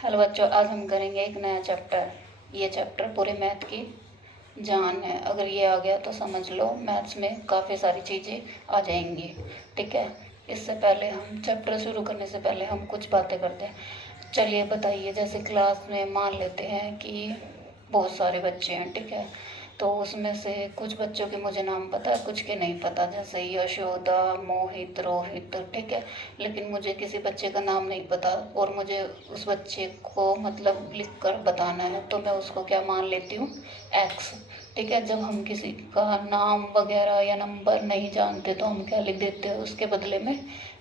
Hello बच्चों, आज हम करेंगे एक नया चैप्टर। ये चैप्टर पूरे मैथ की जान है। अगर ये आ गया तो समझ लो मैथ्स में काफ़ी सारी चीज़ें आ जाएंगी। ठीक है। इससे पहले हम चैप्टर शुरू करने से पहले हम कुछ बातें करते हैं। चलिए बताइए, जैसे क्लास में मान लेते हैं कि बहुत सारे बच्चे हैं। ठीक है। तो उसमें से कुछ बच्चों के मुझे नाम पता है, कुछ के नहीं पता, जैसे यशोदा, मोहित, रोहित। ठीक है। लेकिन मुझे किसी बच्चे का नाम नहीं पता और मुझे उस बच्चे को मतलब लिख कर बताना है, तो मैं उसको क्या मान लेती हूँ, एक्स। ठीक है। जब हम किसी का नाम वगैरह या नंबर नहीं जानते तो हम क्या लिख देते हैं उसके बदले में,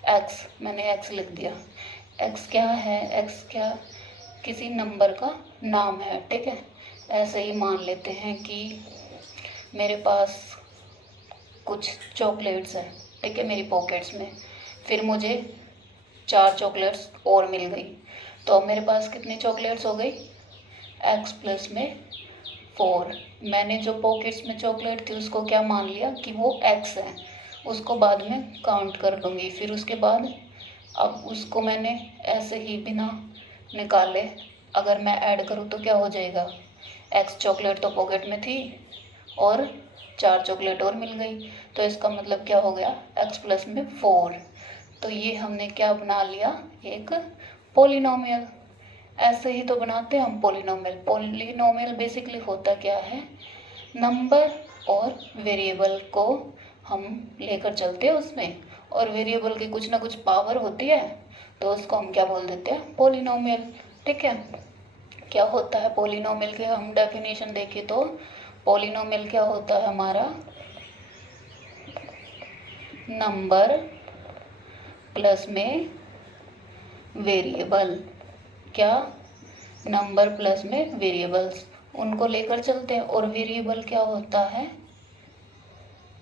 एक्स। मैंने एक्स लिख दिया। एक्स क्या है? एक्स क्या किसी नंबर का नाम है। ठीक है। ऐसे ही मान लेते हैं कि मेरे पास कुछ चॉकलेट्स हैं। ठीक है, मेरी पॉकेट्स में। फिर मुझे 4 चॉकलेट्स और मिल गई, तो अब मेरे पास कितनी चॉकलेट्स हो गई? एक्स प्लस में 4। मैंने जो पॉकेट्स में चॉकलेट थी उसको क्या मान लिया कि वो एक्स है। उसको बाद में काउंट कर लूँगी। फिर उसके बाद अब उसको मैंने ऐसे ही बिना निकाले अगर मैं ऐड करूँ तो क्या हो जाएगा? एक्स चॉकलेट तो पॉकेट में थी और 4 चॉकलेट और मिल गई, तो इसका मतलब क्या हो गया? एक्स प्लस में 4। तो ये हमने क्या बना लिया? एक पोलिनोमियल। ऐसे ही तो बनाते हैं हम पोलिनोमियल। पोलिनोमियल बेसिकली होता क्या है? नंबर और वेरिएबल को हम लेकर चलते हैं उसमें, और वेरिएबल की कुछ ना कुछ पावर होती है, तो उसको हम क्या बोल देते हैं? पोलिनोमियल। ठीक है। क्या होता है पोलिनोमियल के हम डेफिनेशन देखें तो पोलिनोमियल क्या होता है हमारा? नंबर प्लस में वेरिएबल। क्या? नंबर प्लस में वेरिएबल्स, उनको लेकर चलते हैं। और वेरिएबल क्या होता है?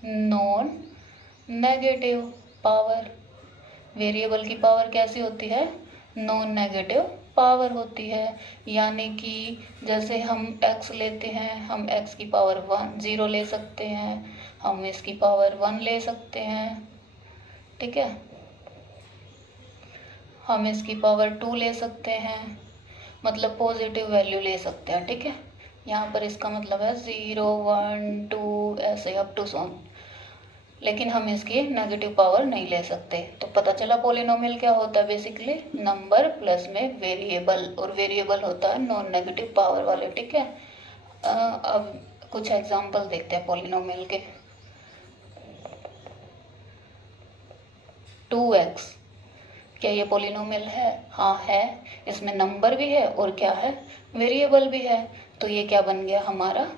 Non negative power. वेरिएबल की पावर कैसी होती है? नॉन नेगेटिव पावर होती है। यानी कि जैसे हम x लेते हैं, हम x की पावर 0 ले सकते हैं, हम इसकी पावर 1 ले सकते हैं। ठीक है। हम इसकी पावर 2 ले सकते हैं, मतलब पॉजिटिव वैल्यू ले सकते हैं। ठीक है। यहाँ पर इसका मतलब है 0, 1, 2 ऐसे अप टू सोन। लेकिन हम इसकी नेगेटिव पावर नहीं ले सकते। तो पता चला पोलिनोमियल क्या होता है? बेसिकली नंबर प्लस में वेरिएबल, और वेरिएबल होता है नॉन नेगेटिव पावर वाले। ठीक है। अब कुछ एग्जांपल देखते हैं पोलिनोमियल के। 2x, क्या ये पोलिनोमियल है? हाँ है। इसमें नंबर भी है और क्या है? वेरिएबल भी है। तो ये क्या बन गया हमारा?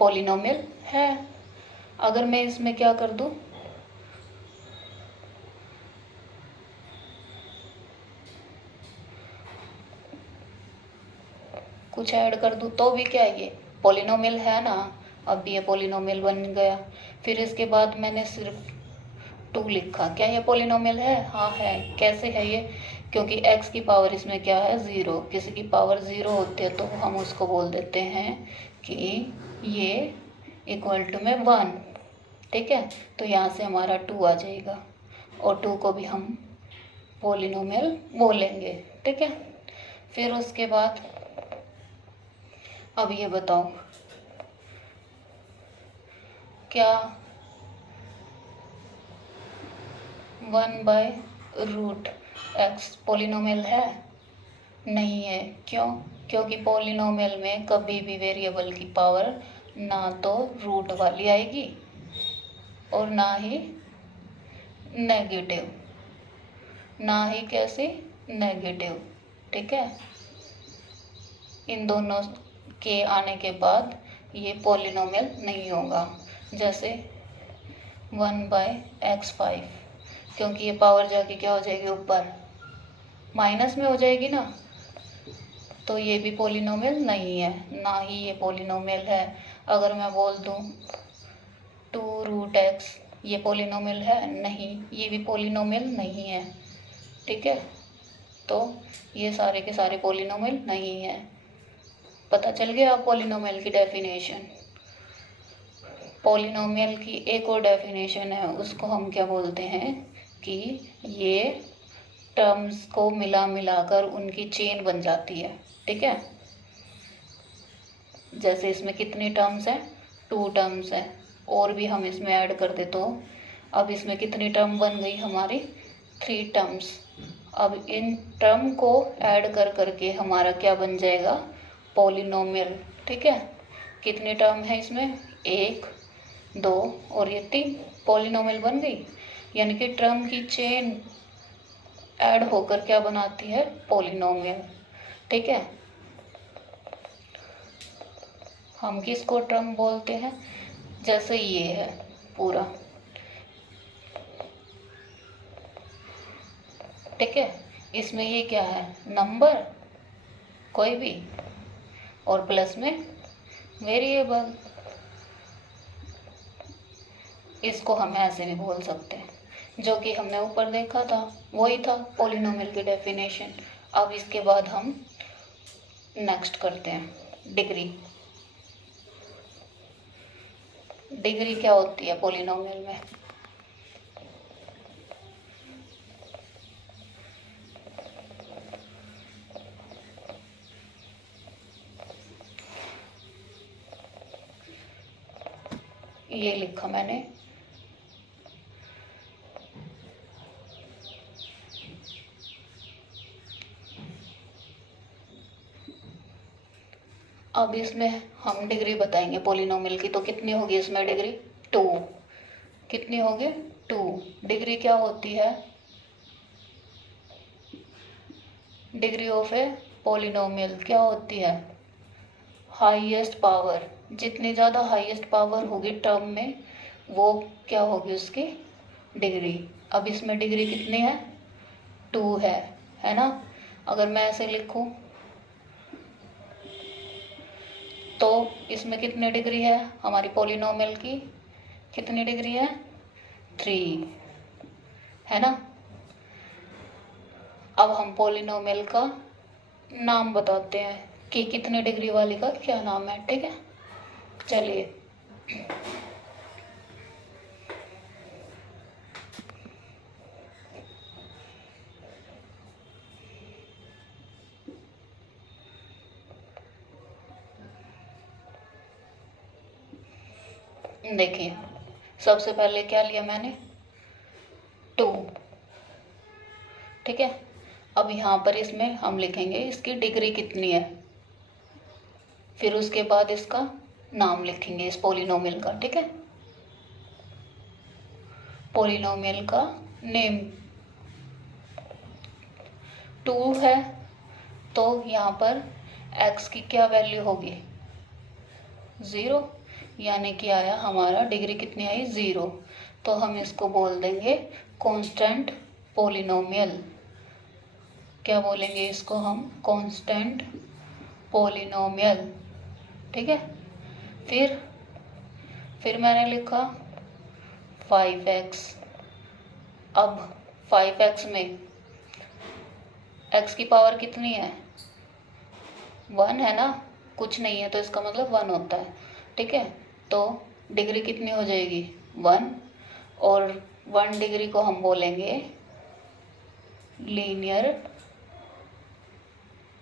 पोलिनोमियल है। अगर मैं इसमें क्या कर दूँ, कुछ ऐड कर दूँ, तो भी क्या ये पोलिनोमियल है ना? अब ये पोलिनोमियल बन गया। फिर इसके बाद मैंने सिर्फ 2 लिखा, क्या ये पोलिनोमियल है? हाँ है। कैसे है ये? क्योंकि x की पावर इसमें क्या है? 0। किसी की पावर 0 होती है तो हम उसको बोल देते हैं कि ये इक्वल टू में 1। ठीक है। तो यहाँ से हमारा 2 आ जाएगा, और 2 को भी हम पोलिनोमियल बोलेंगे। ठीक है। फिर उसके बाद अब ये बताओ, क्या 1/√x पोलिनोमियल है? नहीं है। क्यों? क्योंकि पोलिनोमियल में कभी भी वेरिएबल की पावर ना तो रूट वाली आएगी और ना ही नेगेटिव, ना ही कैसी? नेगेटिव। ठीक है। इन दोनों के आने के बाद ये पोलिनोमियल नहीं होगा। जैसे 1/x5, क्योंकि ये पावर जाके क्या हो जाएगी? ऊपर माइनस में हो जाएगी ना, तो ये भी पोलिनोमियल नहीं है, ना ही ये पोलिनोमियल है। अगर मैं बोल दूँ 2√x, ये पोलिनोमियल है? नहीं, ये भी पोलिनोमियल नहीं है। ठीक है। तो ये सारे के सारे पोलिनोमियल नहीं है। पता चल गया पोलिनोमियल की डेफिनेशन। पोलिनोमियल की एक और डेफिनेशन है, उसको हम क्या बोलते हैं कि ये टर्म्स को मिला मिलाकर उनकी चेन बन जाती है। ठीक है, जैसे इसमें कितनी टर्म्स हैं, 2 टर्म्स हैं, और भी हम इसमें ऐड कर दे तो अब इसमें कितनी टर्म बन गई हमारी, 3 टर्म्स। अब इन टर्म को ऐड कर करके हमारा क्या बन जाएगा, पॉलिनोमियल। ठीक है, कितनी टर्म है इसमें, 1 2 और ये 3, पॉलिनोमियल बन गई। यानी कि टर्म की चेन ऐड होकर क्या बनाती है, पॉलिनोमियल। ठीक है, हम किसको टर्म बोलते हैं, जैसे ये है पूरा। ठीक है, इसमें ये क्या है, नंबर कोई भी, और प्लस में वेरिएबल। इसको हम ऐसे भी बोल सकते हैं, जो कि हमने ऊपर देखा था, वही था पॉलिनोमियल की डेफिनेशन। अब इसके बाद हम नेक्स्ट करते हैं, डिग्री। डिग्री क्या होती है पॉलिनोमियल में, ये लिखा मैंने, अब इसमें हम डिग्री बताएंगे पॉलिनोमियल की, तो कितनी होगी इसमें डिग्री, 2। कितनी होगी, 2। डिग्री क्या होती है, डिग्री ऑफ ए पॉलिनोमियल क्या होती है, हाईएस्ट पावर। जितनी ज़्यादा हाईएस्ट पावर होगी टर्म में, वो क्या होगी उसकी डिग्री। अब इसमें डिग्री कितनी है, 2 है ना। अगर मैं ऐसे लिखूं तो इसमें कितनी डिग्री है हमारी पॉलिनोमियल की, कितनी डिग्री है, 3, है ना। अब हम पॉलिनोमियल का नाम बताते हैं कि कितने डिग्री वाली का क्या नाम है। ठीक है, चलिए देखिए, सबसे पहले क्या लिया मैंने, 2। ठीक है, अब यहाँ पर इसमें हम लिखेंगे इसकी डिग्री कितनी है, फिर उसके बाद इसका नाम लिखेंगे इस पॉलिनोमियल का। ठीक है, पॉलिनोमियल का नेम 2 है, तो यहाँ पर x की क्या वैल्यू होगी, 0, यानी कि आया हमारा डिग्री कितनी आई, 0। तो हम इसको बोल देंगे कांस्टेंट पॉलिनोमियल। क्या बोलेंगे इसको हम, कांस्टेंट पॉलिनोमियल। ठीक है, फिर मैंने लिखा 5x। अब 5x में x की पावर कितनी है, 1 है ना, कुछ नहीं है तो इसका मतलब 1 होता है। ठीक है, तो डिग्री कितनी हो जाएगी, 1, और 1 डिग्री को हम बोलेंगे लीनियर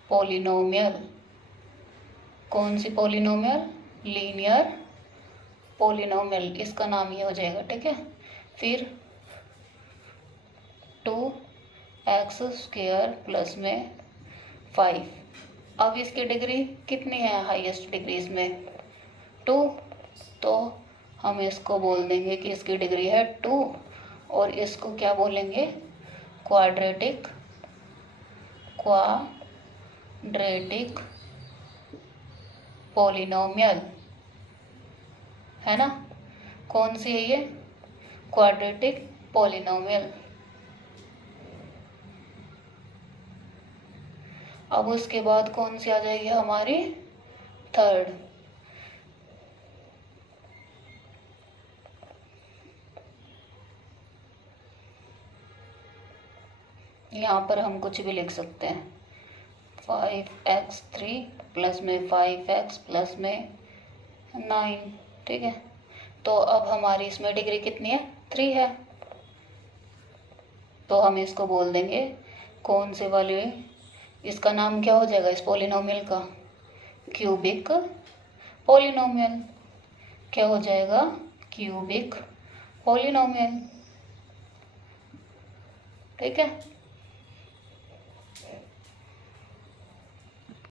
पॉलिनोमियल। कौन सी पॉलिनोमियल, लीनियर पॉलिनोमियल, इसका नाम ये हो जाएगा। ठीक है, फिर 2x² प्लस में 5। अब इसकी डिग्री कितनी है, हाईएस्ट डिग्री इसमें 2, तो हम इसको बोल देंगे कि इसकी डिग्री है 2, और इसको क्या बोलेंगे, क्वाड्रेटिक पॉलिनोमियल, है ना। कौन सी है ये, क्वाड्रेटिक पॉलिनोमियल। अब उसके बाद कौन सी आ जाएगी हमारी, 3rd। यहाँ पर हम कुछ भी लिख सकते हैं, 5x3 प्लस में 5x प्लस में 9। ठीक है, तो अब हमारी इसमें डिग्री कितनी है, 3 है, तो हम इसको बोल देंगे कौन से वाले, इसका नाम क्या हो जाएगा इस पॉलिनोमियल का? Cubic polynomial. क्या हो जाएगा? Cubic polynomial. ठीक है।